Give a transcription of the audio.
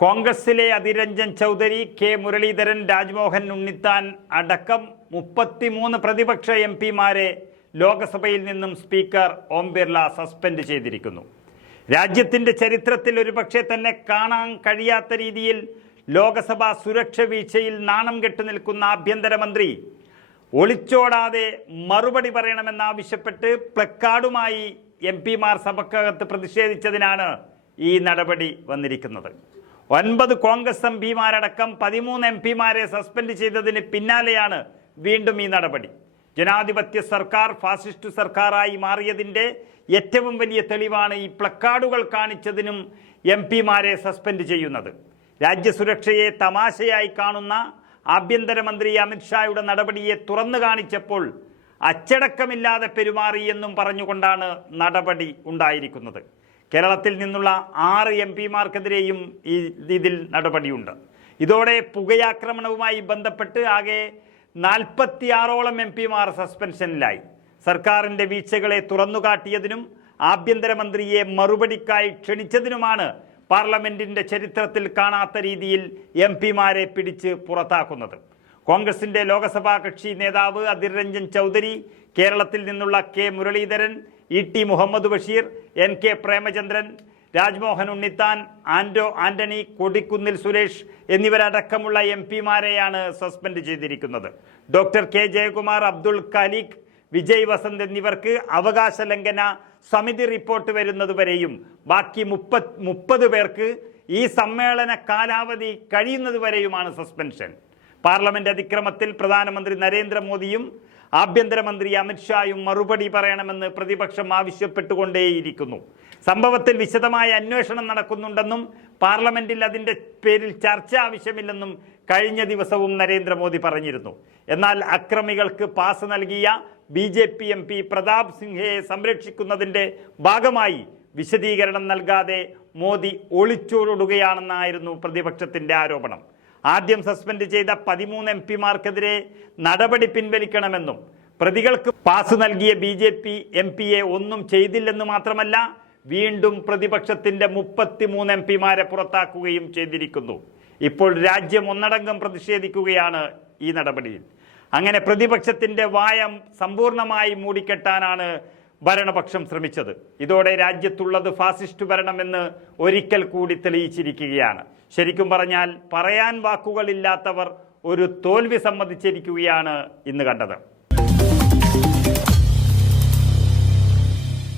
കോൺഗ്രസിലെ അതിരഞ്ജൻ ചൗധരി കെ മുരളീധരൻ രാജ്മോഹൻ ഉണ്ണിത്താൻ അടക്കം മുപ്പത്തിമൂന്ന് പ്രതിപക്ഷ എം പിമാരെ ലോക്സഭയിൽ നിന്നും സ്പീക്കർ ഓം ബിർള സസ്പെൻഡ് ചെയ്തിരിക്കുന്നു. രാജ്യത്തിന്റെ ചരിത്രത്തിൽ ഒരുപക്ഷെ തന്നെ കാണാൻ കഴിയാത്ത രീതിയിൽ ലോകസഭാ സുരക്ഷ വീഴ്ചയിൽ നാണം കെട്ടു നിൽക്കുന്ന ആഭ്യന്തരമന്ത്രി ഒളിച്ചോടാതെ മറുപടി പറയണമെന്നാവശ്യപ്പെട്ട് പ്ലക്കാർഡുമായി എം പിമാർ സഭക്കകത്ത് പ്രതിഷേധിച്ചതിനാണ് ഈ നടപടി വന്നിരിക്കുന്നത്. ഒൻപത് കോൺഗ്രസ് എം പിമാരടക്കം പതിമൂന്ന് എം പിമാരെ സസ്പെൻഡ് ചെയ്തതിന് പിന്നാലെയാണ് വീണ്ടും ഈ നടപടി. ജനാധിപത്യ സർക്കാർ ഫാസിസ്റ്റ് സർക്കാരായി മാറിയതിന്റെ ഏറ്റവും വലിയ തെളിവാണ് ഈ പ്ലക്കാർഡുകൾ കാണിച്ചതിനും എം പിമാരെ സസ്പെൻഡ് ചെയ്യുന്നത്. രാജ്യസുരക്ഷയെ തമാശയായി കാണുന്ന ആഭ്യന്തരമന്ത്രി അമിത്ഷായുടെ നടപടിയെ തുറന്നു കാണിച്ചപ്പോൾ അച്ചടക്കമില്ലാതെ പെരുമാറിയെന്നും പറഞ്ഞുകൊണ്ടാണ് നടപടി ഉണ്ടായിരിക്കുന്നത്. കേരളത്തിൽ നിന്നുള്ള ആറ് എം പിമാർക്കെതിരെയും ഈ ഇതിൽ നടപടിയുണ്ട്. ഇതോടെ പുകയാക്രമണവുമായി ബന്ധപ്പെട്ട് ആകെ നാൽപ്പത്തിയാറോളം എം പിമാർ സസ്പെൻഷനിലായി. സർക്കാരിന്റെ വീഴ്ചകളെ തുറന്നുകാട്ടിയതിനും ആഭ്യന്തരമന്ത്രിയെ മറുപടിക്കായി ക്ഷണിച്ചതിനുമാണ് പാർലമെന്റിന്റെ ചരിത്രത്തിൽ കാണാത്ത രീതിയിൽ എം പിമാരെ പിടിച്ച് പുറത്താക്കുന്നത്. കോൺഗ്രസിന്റെ ലോക്സഭാ കക്ഷി നേതാവ് അധിർ രഞ്ജൻ ചൗധരി കേരളത്തിൽ നിന്നുള്ള K Muraleedharan E T Muhammad Basheer N K Premachandran Rajmohan Unnithan Anto Antony Kodikunnil Suresh എന്നിവരടക്കമുള്ള M പിമാരെയാണ് സസ്പെൻഡ് ചെയ്തിരിക്കുന്നത്. ഡോക്ടർ കെ ജയകുമാർ അബ്ദുൾ ഖാലിഖ് വിജയ് വസന്ത് എന്നിവർക്ക് അവകാശ ലംഘന സമിതി റിപ്പോർട്ട് വരുന്നതുവരെയും ബാക്കി മുപ്പത് മുപ്പത് പേർക്ക് ഈ സമ്മേളന കാലാവധി കഴിയുന്നതുവരെയുമാണ് സസ്പെൻഷൻ. പാർലമെന്റ് അതിക്രമത്തിൽ പ്രധാനമന്ത്രി നരേന്ദ്രമോദിയും ആഭ്യന്തരമന്ത്രി അമിത്ഷായും മറുപടി പറയണമെന്ന് പ്രതിപക്ഷം ആവശ്യപ്പെട്ടുകൊണ്ടേയിരിക്കുന്നു. സംഭവത്തിൽ വിശദമായ അന്വേഷണം നടക്കുന്നുണ്ടെന്നും പാർലമെന്റിൽ അതിന്റെ പേരിൽ ചർച്ച ആവശ്യമില്ലെന്നും കഴിഞ്ഞ ദിവസവും നരേന്ദ്രമോദി പറഞ്ഞിരുന്നു. എന്നാൽ അക്രമികൾക്ക് പാസ് നൽകിയ B J P M P Pratap സിംഹയെ സംരക്ഷിക്കുന്നതിന്റെ ഭാഗമായി വിശദീകരണം നൽകാതെ മോദി ഒളിച്ചോടുകയാണെന്നായിരുന്നു പ്രതിപക്ഷത്തിന്റെ ആരോപണം. ആദ്യം സസ്പെൻഡ് ചെയ്ത പതിമൂന്ന് എം പിമാർക്കെതിരെ നടപടി പിൻവലിക്കണമെന്നും പ്രതികൾക്ക് പാസ് നൽകിയ ബി ജെ പി എം പിയെ ഒന്നും ചെയ്തില്ലെന്ന് മാത്രമല്ല വീണ്ടും പ്രതിപക്ഷത്തിന്റെ മുപ്പത്തിമൂന്ന് എം പിമാരെ പുറത്താക്കുകയും ചെയ്തിരിക്കുന്നു. ഇപ്പോൾ രാജ്യം ഒന്നടങ്കം പ്രതിഷേധിക്കുകയാണ് ഈ നടപടിയിൽ. അങ്ങനെ പ്രതിപക്ഷത്തിന്റെ വായം സമ്പൂർണമായി മൂടിക്കെട്ടാനാണ് ഭരണപക്ഷം ശ്രമിച്ചത്. ഇതോടെ രാജ്യത്തുള്ളത് ഫാസിസ്റ്റ് ഭരണമെന്ന് ഒരിക്കൽ കൂടി തെളിയിച്ചിരിക്കുകയാണ്. ശരിക്കും പറഞ്ഞാൽ പറയാൻ വാക്കുകളില്ലാത്തവർ ഒരു തോൽവി സമ്മതിച്ചിരിക്കുകയാണ് ഇന്ന് കണ്ടത്.